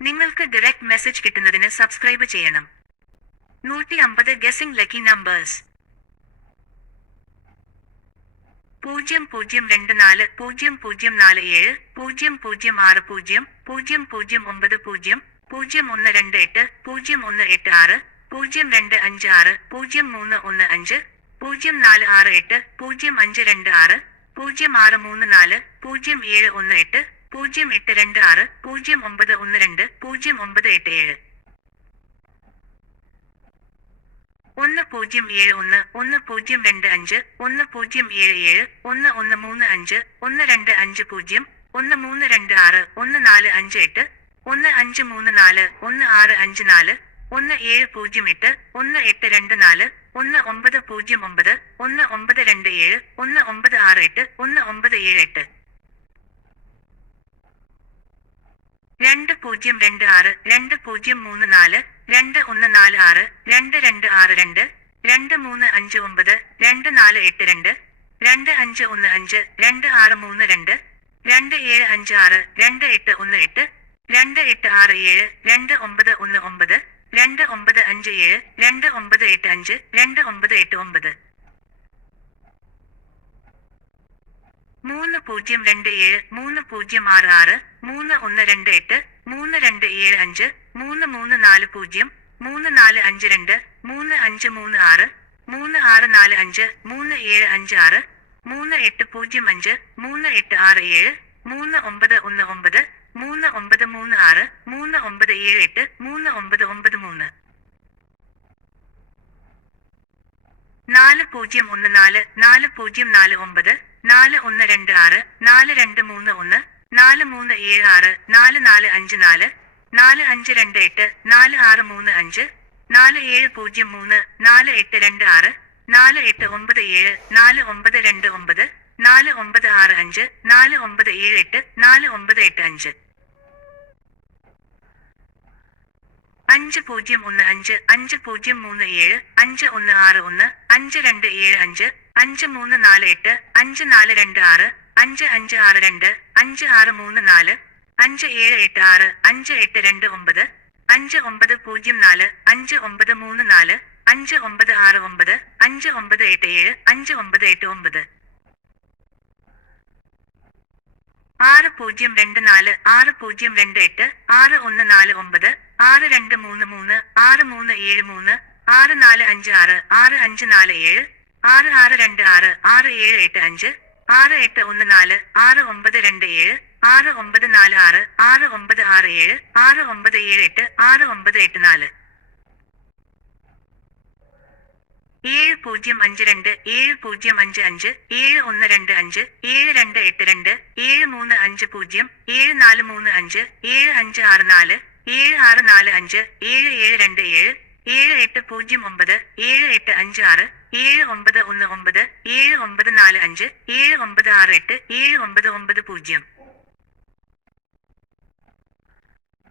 നിങ്ങൾക്ക് direct message കിട്ടുന്നതിന് subscribe ചെയ്യണം. നൂറ്റി അമ്പത് ഗസിംഗ് ലക്കി നമ്പേഴ്സ് പൂജ്യം പൂജ്യം രണ്ട് നാല് പൂജ്യം പൂജ്യം നാല് ഏഴ് പൂജ്യം പൂജ്യം ആറ് പൂജ്യം പൂജ്യം പൂജ്യം ഒമ്പത് പൂജ്യം പൂജ്യം ഒന്ന് രണ്ട് എട്ട് പൂജ്യം ഒന്ന് എട്ട് ആറ് പൂജ്യം രണ്ട് അഞ്ച് ആറ് പൂജ്യം മൂന്ന് ഒന്ന് അഞ്ച് പൂജ്യം നാല് ആറ് എട്ട് പൂജ്യം അഞ്ച് രണ്ട് ആറ് പൂജ്യം ആറ് മൂന്ന് നാല് പൂജ്യം ഏഴ് ഒന്ന് എട്ട് പൂജ്യം എട്ട് രണ്ട് ആറ് പൂജ്യം ഒമ്പത് ഒന്ന് രണ്ട് പൂജ്യം ഒമ്പത് എട്ട് ഏഴ്. ഒന്ന് പൂജ്യം ഏഴ് ഒന്ന് ഒന്ന് പൂജ്യം രണ്ട് അഞ്ച് ഒന്ന് പൂജ്യം ഏഴ് ഏഴ് ഒന്ന് ഒന്ന് മൂന്ന് അഞ്ച് ഒന്ന് രണ്ട് അഞ്ച് പൂജ്യം ഒന്ന് മൂന്ന് രണ്ട് ആറ് ഒന്ന് നാല് അഞ്ച് എട്ട് ഒന്ന് അഞ്ച് മൂന്ന് നാല് ഒന്ന് ആറ് അഞ്ച് നാല് ഒന്ന് ഏഴ് പൂജ്യം എട്ട് ഒന്ന് എട്ട് രണ്ട് നാല് ഒന്ന് ഒമ്പത് പൂജ്യം ഒമ്പത് ഒന്ന് ഒമ്പത് രണ്ട് ഏഴ് ഒന്ന് ഒമ്പത് ആറ് എട്ട് ഒന്ന് ഒമ്പത് ഏഴ് എട്ട്. രണ്ട് പൂജ്യം രണ്ട് ആറ് രണ്ട് പൂജ്യം മൂന്ന് നാല് രണ്ട് ഒന്ന് നാല് ആറ് രണ്ട് രണ്ട് ആറ് രണ്ട് രണ്ട് മൂന്ന് അഞ്ച് ഒമ്പത് രണ്ട് നാല് എട്ട് രണ്ട് രണ്ട് അഞ്ച് ഒന്ന് അഞ്ച് രണ്ട് ആറ് മൂന്ന് രണ്ട് രണ്ട് ഏഴ് അഞ്ച് ആറ് രണ്ട് എട്ട് ഒന്ന് എട്ട് രണ്ട് എട്ട് ആറ് ഏഴ് രണ്ട് ഒമ്പത് ഒന്ന് ഒമ്പത് രണ്ട് ഒമ്പത് അഞ്ച് ഏഴ് രണ്ട് ഒമ്പത് എട്ട് അഞ്ച് രണ്ട് ഒമ്പത് എട്ട് ഒമ്പത്. മൂന്ന് പൂജ്യം രണ്ട് ഏഴ് മൂന്ന് പൂജ്യം ആറ് ആറ് മൂന്ന് ഒന്ന് രണ്ട് എട്ട് മൂന്ന് രണ്ട് ഏഴ് അഞ്ച് മൂന്ന് മൂന്ന് നാല് പൂജ്യം മൂന്ന് നാല് അഞ്ച് രണ്ട് മൂന്ന് അഞ്ച് മൂന്ന് ആറ് മൂന്ന് ആറ് നാല് അഞ്ച് മൂന്ന് ഏഴ് അഞ്ച് ആറ് മൂന്ന് എട്ട് പൂജ്യം അഞ്ച് മൂന്ന് എട്ട് ആറ് ഏഴ് മൂന്ന് ഒമ്പത് ഒന്ന് ഒമ്പത് മൂന്ന് ഒമ്പത് മൂന്ന് ആറ് മൂന്ന് ഒമ്പത് ഏഴ് എട്ട് മൂന്ന് ഒമ്പത് ഒമ്പത് മൂന്ന് നാല് പൂജ്യം ഒന്ന് നാല് നാല് പൂജ്യം നാല് ഒമ്പത് നാല് ഒന്ന് രണ്ട് ആറ് നാല് രണ്ട് മൂന്ന് ഒന്ന് നാല് മൂന്ന് ഏഴ് ആറ് നാല് നാല് അഞ്ച് നാല് നാല് അഞ്ച് രണ്ട് എട്ട് നാല് ആറ് മൂന്ന് അഞ്ച് നാല് ഏഴ് പൂജ്യം മൂന്ന് നാല് എട്ട് രണ്ട് ആറ് നാല് എട്ട് ഒമ്പത് ഏഴ് നാല് ഒമ്പത് രണ്ട് ഒമ്പത് നാല് ഒമ്പത് ആറ് അഞ്ച് നാല് ഒമ്പത് ഏഴ് എട്ട് നാല് ഒമ്പത് എട്ട് അഞ്ച്. അഞ്ച് പൂജ്യം ഒന്ന് അഞ്ച് അഞ്ച് പൂജ്യം മൂന്ന് ഏഴ് അഞ്ച് ഒന്ന് ആറ് ഒന്ന് അഞ്ച് രണ്ട് ഏഴ് അഞ്ച് അഞ്ച് മൂന്ന് നാല് എട്ട് അഞ്ച് നാല് രണ്ട് ആറ് അഞ്ച് അഞ്ച് ആറ് രണ്ട് അഞ്ച് ആറ് മൂന്ന് നാല് അഞ്ച് ഏഴ് എട്ട് ആറ് അഞ്ച് എട്ട് രണ്ട് ഒമ്പത് അഞ്ച് ഒമ്പത് പൂജ്യം നാല് അഞ്ച് ഒമ്പത് മൂന്ന് നാല് അഞ്ച് ഒമ്പത് ആറ് ഒമ്പത് അഞ്ച് ഒമ്പത് എട്ട് ഏഴ് അഞ്ച് ഒമ്പത് എട്ട് ഒമ്പത്. ആറ് പൂജ്യം രണ്ട് നാല് ആറ് പൂജ്യം രണ്ട് എട്ട് ആറ് ഒന്ന് നാല് ഒമ്പത് ആറ് രണ്ട് മൂന്ന് മൂന്ന് ആറ് മൂന്ന് ഏഴ് മൂന്ന് ആറ് നാല് അഞ്ച് ആറ് ആറ് അഞ്ച് നാല് ഏഴ് ആറ് ആറ് രണ്ട് ആറ് ആറ് ഏഴ് എട്ട് അഞ്ച് ആറ് എട്ട് ഒന്ന് നാല് ആറ് ഒമ്പത് രണ്ട് ഏഴ് ആറ് ഒമ്പത് നാല് ആറ് ആറ് ഒമ്പത് ആറ് ഏഴ് ആറ് ഒമ്പത് ഏഴ് എട്ട് ആറ് ഒമ്പത് എട്ട് നാല്. ഏഴ് പൂജ്യം അഞ്ച് രണ്ട് ഏഴ് പൂജ്യം അഞ്ച് അഞ്ച് ഏഴ് ഒന്ന് രണ്ട് അഞ്ച് ഏഴ് രണ്ട് എട്ട് രണ്ട് ഏഴ് മൂന്ന് അഞ്ച് പൂജ്യം ഏഴ് നാല് മൂന്ന് അഞ്ച് ഏഴ് അഞ്ച് ആറ് നാല് ഏഴ് ആറ് നാല് അഞ്ച് ഏഴ് ഏഴ് രണ്ട് ഏഴ് ഏഴ് എട്ട് പൂജ്യം ഒമ്പത് ഏഴ് എട്ട് അഞ്ച് ആറ് ഏഴ് ഒമ്പത് ഒന്ന് ഒമ്പത് ഏഴ് ഒമ്പത് നാല് അഞ്ച് ഏഴ് ഒമ്പത് ആറ് എട്ട് ഏഴ് ഒമ്പത് ഒമ്പത് പൂജ്യം.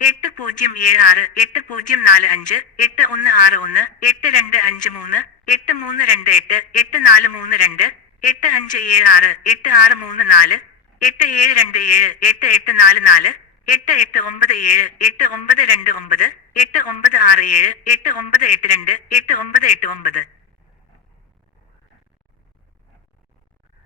എട്ട് പൂജ്യം ഏഴ് ആറ് എട്ട് പൂജ്യം നാല് അഞ്ച് എട്ട് ഒന്ന് ആറ് ഒന്ന് എട്ട് രണ്ട് അഞ്ച് മൂന്ന് എട്ട് മൂന്ന് രണ്ട് എട്ട് എട്ട് നാല് മൂന്ന് രണ്ട് എട്ട് അഞ്ച് ഏഴ് ആറ് എട്ട് ആറ് മൂന്ന് നാല് എട്ട് ഏഴ് രണ്ട് ഏഴ് എട്ട് എട്ട് നാല് നാല് എട്ട് എട്ട് ഒമ്പത് ഏഴ് എട്ട് ഒമ്പത് രണ്ട് ഒമ്പത് എട്ട് ഒമ്പത് ആറ് ഏഴ് എട്ട് ഒമ്പത് എട്ട് രണ്ട് എട്ട് ഒമ്പത് എട്ട് ഒമ്പത്.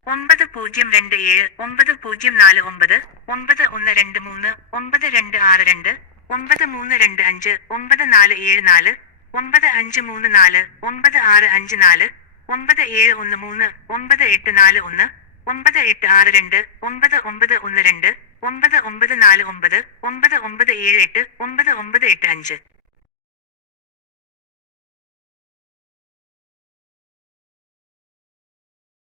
ഒമ്പത് പൂജ്യം രണ്ട് ഏഴ് ഒമ്പത് പൂജ്യം നാല് ഒമ്പത് ഒമ്പത് ഒന്ന് രണ്ട് മൂന്ന് ഒമ്പത് രണ്ട് ആറ് രണ്ട് ഒമ്പത് മൂന്ന് രണ്ട് അഞ്ച് ഒമ്പത് നാല് ഏഴ് നാല് ഒമ്പത് അഞ്ച് മൂന്ന് നാല് ഒമ്പത് ആറ് അഞ്ച് നാല് ഒമ്പത് ഏഴ് ഒന്ന് മൂന്ന് ഒമ്പത് എട്ട് നാല് ഒന്ന് ഒമ്പത് എട്ട് ആറ് രണ്ട് ഒമ്പത് ഒമ്പത് ഒന്ന് രണ്ട് ഒമ്പത് ഒമ്പത് നാല് ഒമ്പത് ഒമ്പത് ഒമ്പത് ഏഴ് എട്ട് ഒമ്പത് ഒമ്പത് എട്ട് അഞ്ച്.